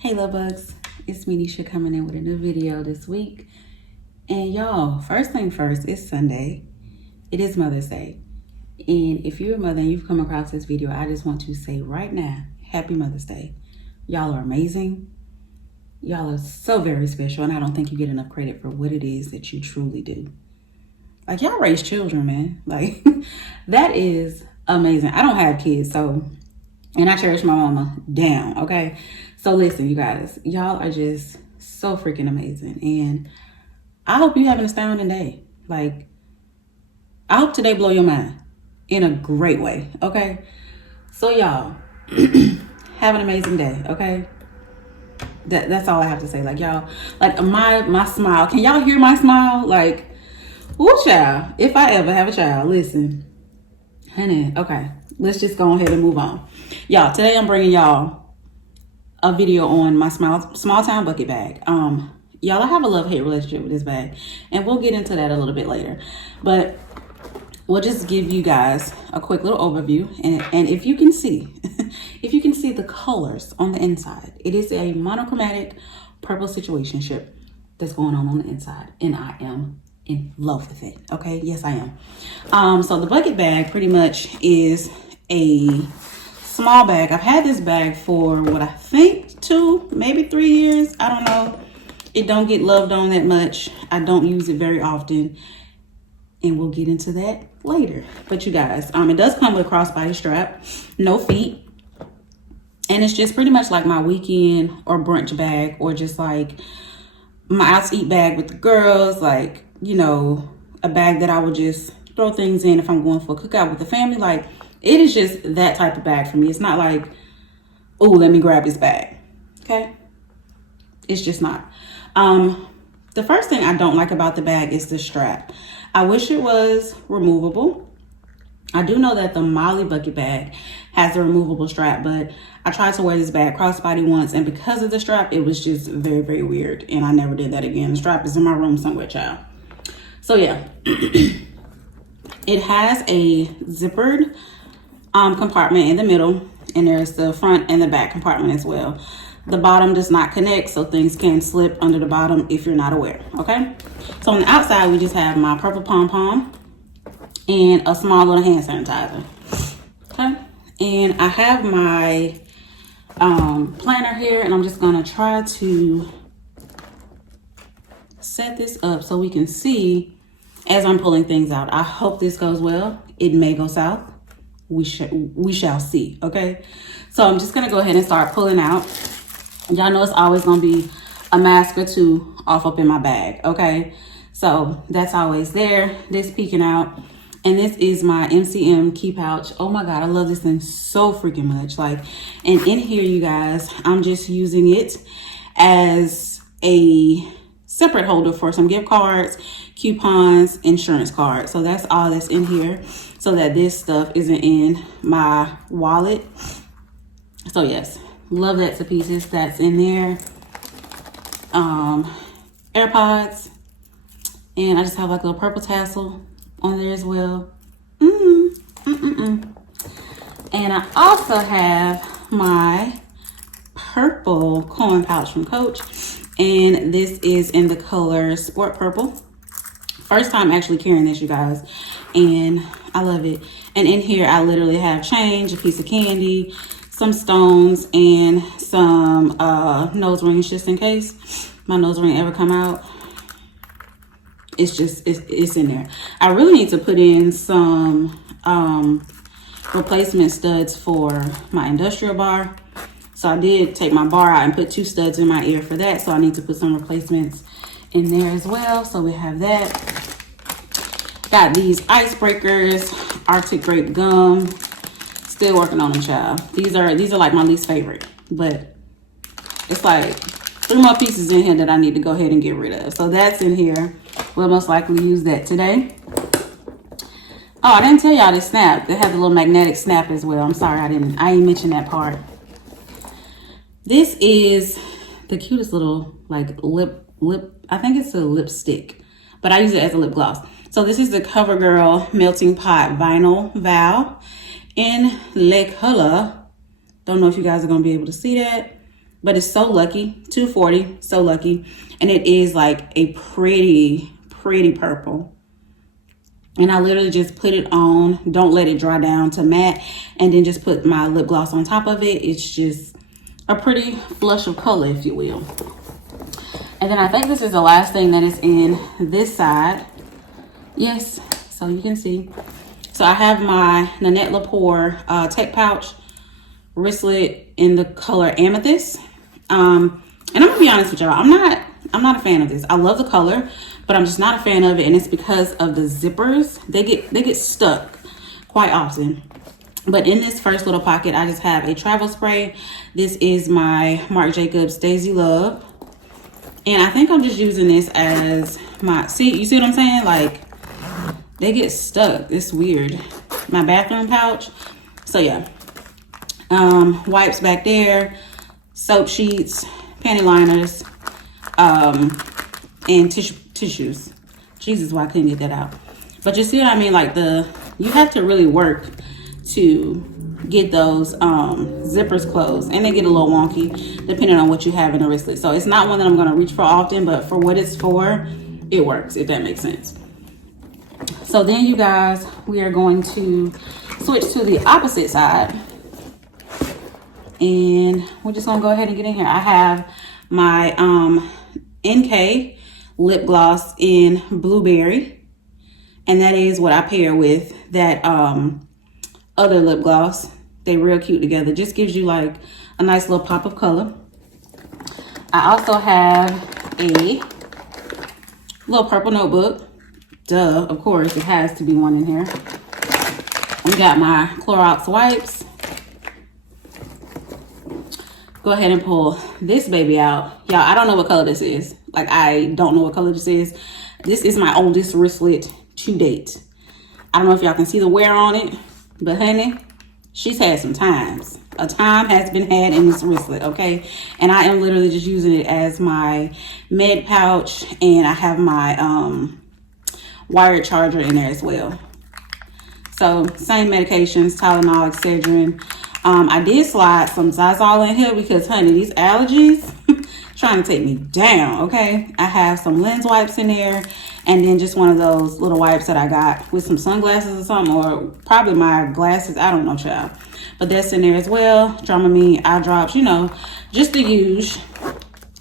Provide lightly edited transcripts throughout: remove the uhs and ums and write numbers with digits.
Hey Lovebugs, it's me Nisha coming in with a new video this week. And y'all, first thing first, it's Sunday. It is Mother's Day. And if you're a mother and you've come across this video, I just want to say right now, Happy Mother's Day. Y'all are amazing. Y'all are so very special, and I don't think you get enough credit for what it is that you truly do. Like, y'all raise children, man. Like, that is amazing. I don't have kids, and I cherish my mama down, okay? So listen, you guys, y'all are just so freaking amazing. And I hope you have an astounding day. Like, I hope today blow your mind in a great way, okay? So y'all, have an amazing day, okay? That's all I have to say. Like, y'all, like my smile, can y'all hear my smile? Like, ooh, child, if I ever have a child, listen, honey, okay, let's just go ahead and move on. Y'all, today I'm bringing y'all a video on my small town bucket bag. Y'all, I have a love-hate relationship with this bag, and we'll get into that a little bit later. But we'll just give you guys a quick little overview, and if you can see, if you can see the colors on the inside, it is a monochromatic purple situationship that's going on the inside, and I am in love with it. Okay, yes I am. So the bucket bag pretty much is a small bag. I've had this bag for what I think 2, maybe 3 years. I don't know. It don't get loved on that much. I don't use it very often, and we'll get into that later. But you guys, it does come with a crossbody strap, no feet, and it's just pretty much like my weekend or brunch bag, or just like my out to eat bag with the girls. Like, you know, a bag that I would just throw things in if I'm going for a cookout with the family. Like, it is just that type of bag for me. It's not like, oh, let me grab this bag. Okay? It's just not. The first thing I don't like about the bag is the strap. I wish it was removable. I do know that the Mollie Bucket bag has a removable strap, but I tried to wear this bag crossbody once, and because of the strap, it was just very, very weird, and I never did that again. The strap is in my room somewhere, child. So yeah, it has a zippered compartment in the middle, and there's the front and the back compartment as well. The bottom does not connect, so things can slip under the bottom if you're not aware. Okay, so on the outside we just have my purple pom-pom and a small little hand sanitizer. Okay, and I have my planner here, and I'm just gonna try to set this up so we can see as I'm pulling things out. I hope this goes well. It may go south. We shall see. Okay, so I'm just gonna go ahead and start pulling out. Y'all know it's always gonna be a mask or 2 off up in my bag. Okay, so that's always there. This peeking out, and this is my MCM Key Pouch. Oh my god, I love this thing so freaking much. Like, and in here, you guys, I'm just using it as a separate holder for some gift cards, coupons, insurance cards. So that's all that's in here, so that this stuff isn't in my wallet. So yes, love that to pieces. That's in there. AirPods, and I just have like a little purple tassel on there as well. And I also have my purple coin pouch from Coach, and this is in the color Sport Purple. First time actually carrying this, you guys, and I love it. And in here I literally have change, a piece of candy, some stones, and some nose rings, just in case my nose ring ever come out. It's in there. I really need to put in some replacement studs for my industrial bar. So I did take my bar out and put 2 studs in my ear for that. So I need to put some replacements in there as well. So we have that. Got these icebreakers, Arctic grape gum. Still working on them, child. These are like my least favorite, but it's like 3 more pieces in here that I need to go ahead and get rid of. So that's in here. We'll most likely use that today. Oh, I didn't tell y'all this snap. They have the little magnetic snap as well. I'm sorry, I didn't mention that part. This is the cutest little like lip, I think it's a lipstick, but I use it as a lip gloss. So this is the CoverGirl Melting Pot Vinyl Vow in Le Color. Don't know if you guys are gonna be able to see that. but it's so lucky. $2.40, so lucky. And it is like a pretty purple. And I literally just put it on, don't let it dry down to matte, and then just put my lip gloss on top of it. It's just a pretty flush of color, if you will. And then I think this is the last thing that is in this side. Yes, so you can see. So I have my Nanette Lepore Tech Pouch wristlet in the color Amethyst. And I'm gonna be honest with y'all, I'm not a fan of this. I love the color, but I'm just not a fan of it, and it's because of the zippers. They get stuck quite often. But in this first little pocket, I just have a travel spray. This is my Marc Jacobs Daisy Love. And I think I'm just using this as my, you see what I'm saying? Like, they get stuck. It's weird. My bathroom pouch. So yeah. Wipes back there, soap sheets, panty liners, and tissues. Jesus, why I couldn't get that out. But you see what I mean? Like you have to really work to get those zippers closed, and they get a little wonky depending on what you have in the wristlet. So it's not one that I'm going to reach for often, but for what it's for, it works, if that makes sense. So then, you guys, we are going to switch to the opposite side, and we're just gonna go ahead and get in here. I have my NK lip gloss in Blueberry, and that is what I pair with that other lip gloss. They real cute together. Just gives you like a nice little pop of color. I also have a little purple notebook. Duh, of course, it has to be one in here. We got my Clorox wipes. Go ahead and pull this baby out. Y'all, I don't know what color this is. Like, I don't know what color this is. This is my oldest wristlet to date. I don't know if y'all can see the wear on it, but honey, she's had some times. A time has been had in this wristlet, okay? And I am literally just using it as my med pouch, and I have my wired charger in there as well. So same medications, Tylenol, Excedrin. I did slide some Zazol in here because, honey, these allergies trying to take me down, okay? I have some lens wipes in there, and then just one of those little wipes that I got with some sunglasses or something, or probably my glasses. I don't know, child. But that's in there as well. Dramamine, eye drops, you know, just the usual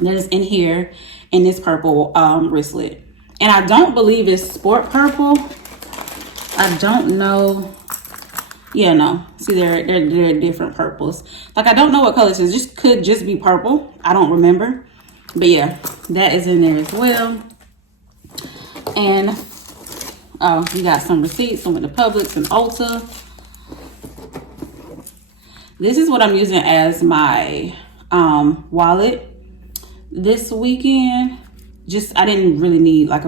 that is in here in this purple wristlet. And I don't believe it's sport purple. I don't know. Yeah, no. See, they're different purples. Like, I don't know what color this is. Just could just be purple. I don't remember. But yeah, that is in there as well. And we got some receipts, some of the Publix and Ulta. This is what I'm using as my wallet this weekend. Just, I didn't really need like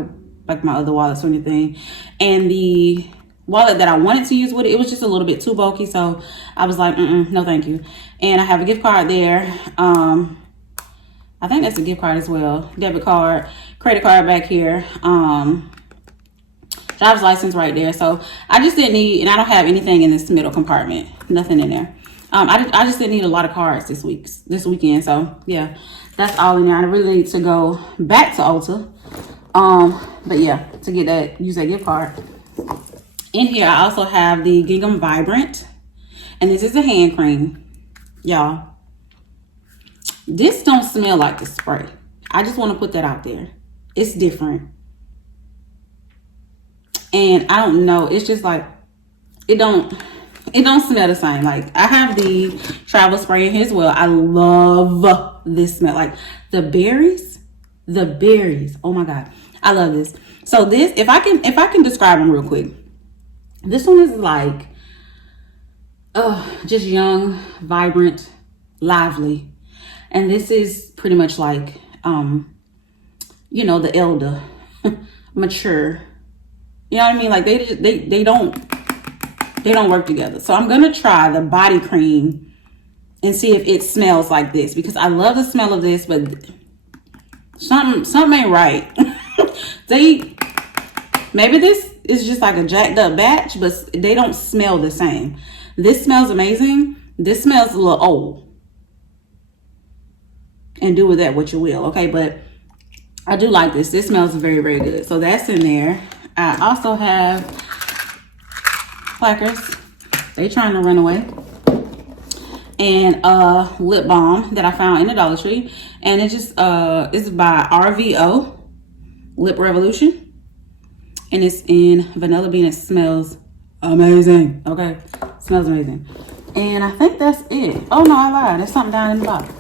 my other wallets or anything. And the wallet that I wanted to use with it, it was just a little bit too bulky, so I was like, no thank you. And I have a gift card there. I think that's a gift card as well. Debit card, credit card back here, driver's license right there. So I just didn't need, and I don't have anything in this middle compartment, nothing in there. I just didn't need a lot of cards this weekend. So yeah, that's all in there. I really need to go back to Ulta. But yeah, to get that, use that gift card. In here, I also have the Gingham Vibrant, and this is a hand cream, y'all. This don't smell like the spray. I just want to put that out there. It's different, and I don't know. It's just like it don't smell the same. Like, I have the travel spray in here as well. I love this smell. Like the berries. Oh my god, I love this. So this, if I can describe them real quick. This one is like, just young, vibrant, lively. And this is pretty much like, you know, the elder, mature. You know what I mean? Like, they don't work together. So I'm going to try the body cream and see if it smells like this, because I love the smell of this, but something ain't right. Maybe this is just like a jacked up batch, but they don't smell the same. This smells amazing. This smells a little old. and do with that what you will, okay? But I do like this. This smells very, very good. So that's in there. I also have Plackers. They trying to run away. And lip balm that I found in the Dollar Tree. And it just it's by RVO Lip Revolution. And it's in vanilla bean. It smells amazing. Okay. Smells amazing. And I think that's it. Oh no, I lied. There's something down in the bottom.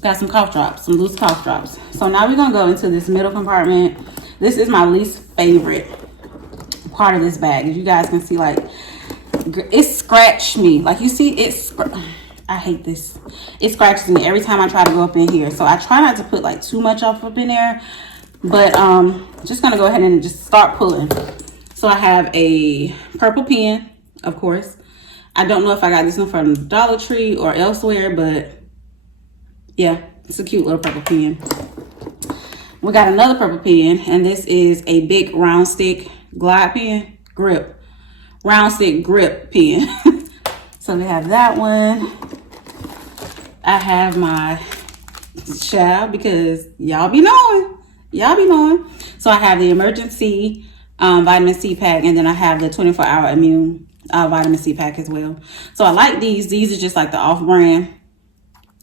Got some cough drops, some loose cough drops. So now we're gonna go into this middle compartment. This is my least favorite part of this bag. As you guys can see, like, it scratched me. Like, you see, I hate this. It scratches me every time I try to go up in here. So I try not to put like too much up in there, but just gonna go ahead and just start pulling. So I have a purple pen, of course. I don't know if I got this one from Dollar Tree or elsewhere, but yeah, it's a cute little purple pen. We got another purple pen, and this is a big round stick glide pen, round stick grip pen. So we have that one. I have my child, because y'all be knowing. So I have the emergency vitamin C pack, and then I have the 24-hour immune vitamin C pack as well. So I like these. These are just like the off-brand.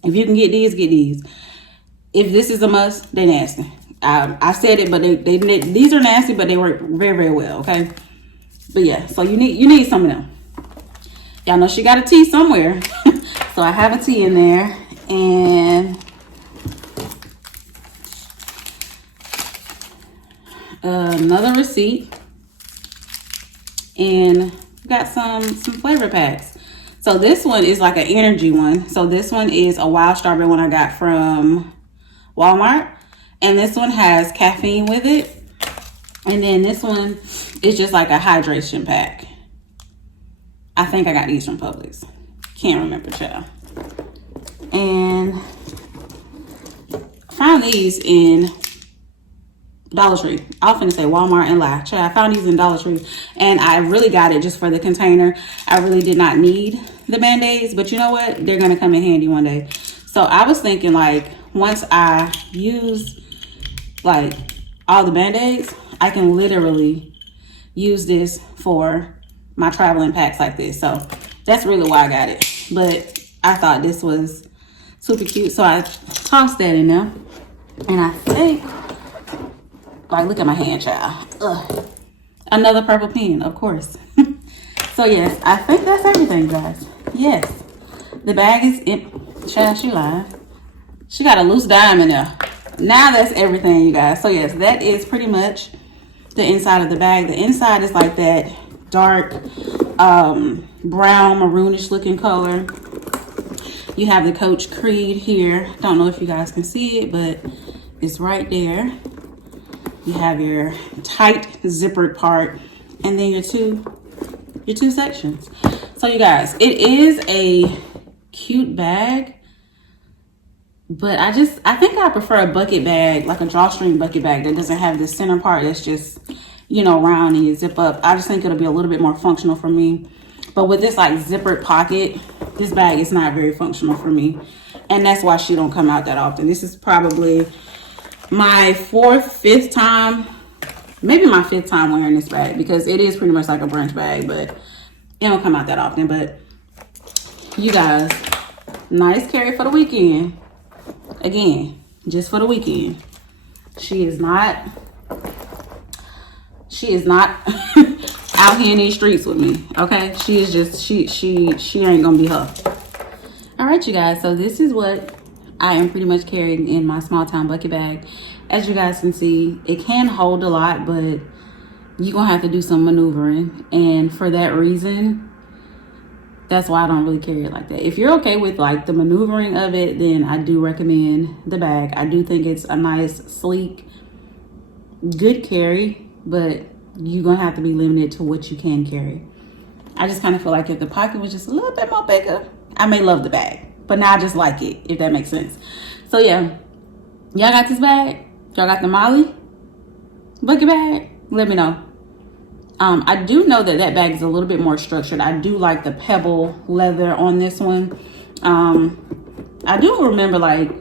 If you can get these, get these. If this is a must, they're nasty. I said it, but these are nasty, but they work very, very well, okay? But yeah, so you need some of them. Y'all know she got a tea somewhere. So I have a tea in there, and another receipt, and got some flavor packs. So this one is like an energy one. So this one is a wild strawberry one I got from Walmart. And this one has caffeine with it. And then this one is just like a hydration pack. I think I got these from Publix. Can't remember, child. And I found these in Dollar Tree. I was finna say Walmart and lie. Child, I found these in Dollar Tree. And I really got it just for the container. I really did not need the Band-Aids. But you know what? They're going to come in handy one day. So I was thinking, like, once I use like all the Band-Aids, I can literally use this for my traveling packs like this. So that's really why I got it. But I thought this was super cute, so I tossed that in there. And I think, like, look at my hand, child. Ugh. Another purple pen, of course. So yes, I think that's everything, guys. Yes, the bag is empty. Child, she lying. She got a loose dime in there. Now that's everything, you guys. So yes, that is pretty much the inside of the bag. The inside is like that dark brown maroonish looking color. You have the Coach Creed here. Don't know if you guys can see it, but it's right there. You have your tight zippered part, and then your two sections. So you guys, it is a cute bag. But I think I prefer a bucket bag, like a drawstring bucket bag that doesn't have the center part that's just, you know, round and you zip up. I just think it'll be a little bit more functional for me. But with this like zippered pocket, this bag is not very functional for me. And that's why she don't come out that often. This is probably my fifth time, maybe my fifth time wearing this bag, because it is pretty much like a brunch bag, but it don't come out that often. But you guys, nice carry for the weekend. Again, just for the weekend. She is not out here in these streets with me, okay? She is just, she ain't gonna be her. All right, you guys, so this is what I am pretty much carrying in my small town bucket bag. As you guys can see, it can hold a lot, but you're gonna have to do some maneuvering. And for that reason, that's why I don't really carry it like that. If you're okay with like the maneuvering of it, then I do recommend the bag. I do think it's a nice, sleek, good carry, but you're gonna have to be limited to what you can carry. I just kind of feel like if the pocket was just a little bit more bigger, I may love the bag. But now I just like it, if that makes sense. So yeah, y'all got this bag? Y'all got the Mollie Bucket bag? Let me know. I do know that bag is a little bit more structured. I do like the Pebble Leather on this one. I do remember like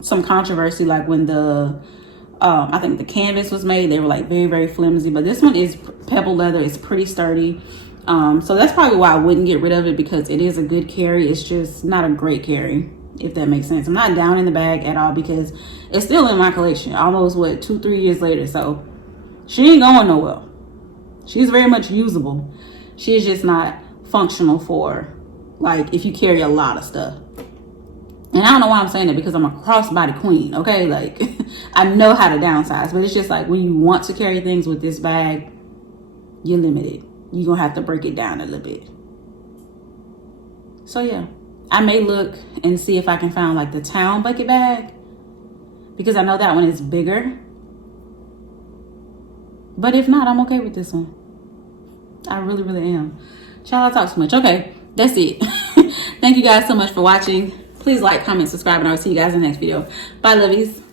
some controversy, like when the I think the canvas was made, they were like very, very flimsy, but this one is Pebble Leather. It's pretty sturdy. So that's probably why I wouldn't get rid of it, because it is a good carry. It's just not a great carry, if that makes sense. I'm not down in the bag at all, because it's still in my collection almost, what, 2-3 years later. So she ain't going nowhere. She's very much usable. She's just not functional for, like, if you carry a lot of stuff. And I don't know why I'm saying that, because I'm a crossbody queen, okay? Like, I know how to downsize, but it's just like when you want to carry things with this bag, you're limited. You're gonna have to break it down a little bit. So yeah, I may look and see if I can find like the town bucket bag, because I know that one is bigger. But if not, I'm okay with this one. I really, really am. Child, I talk too much. Okay, that's it. Thank you guys so much for watching. Please like, comment, subscribe, and I'll see you guys in the next video. Bye, lovies.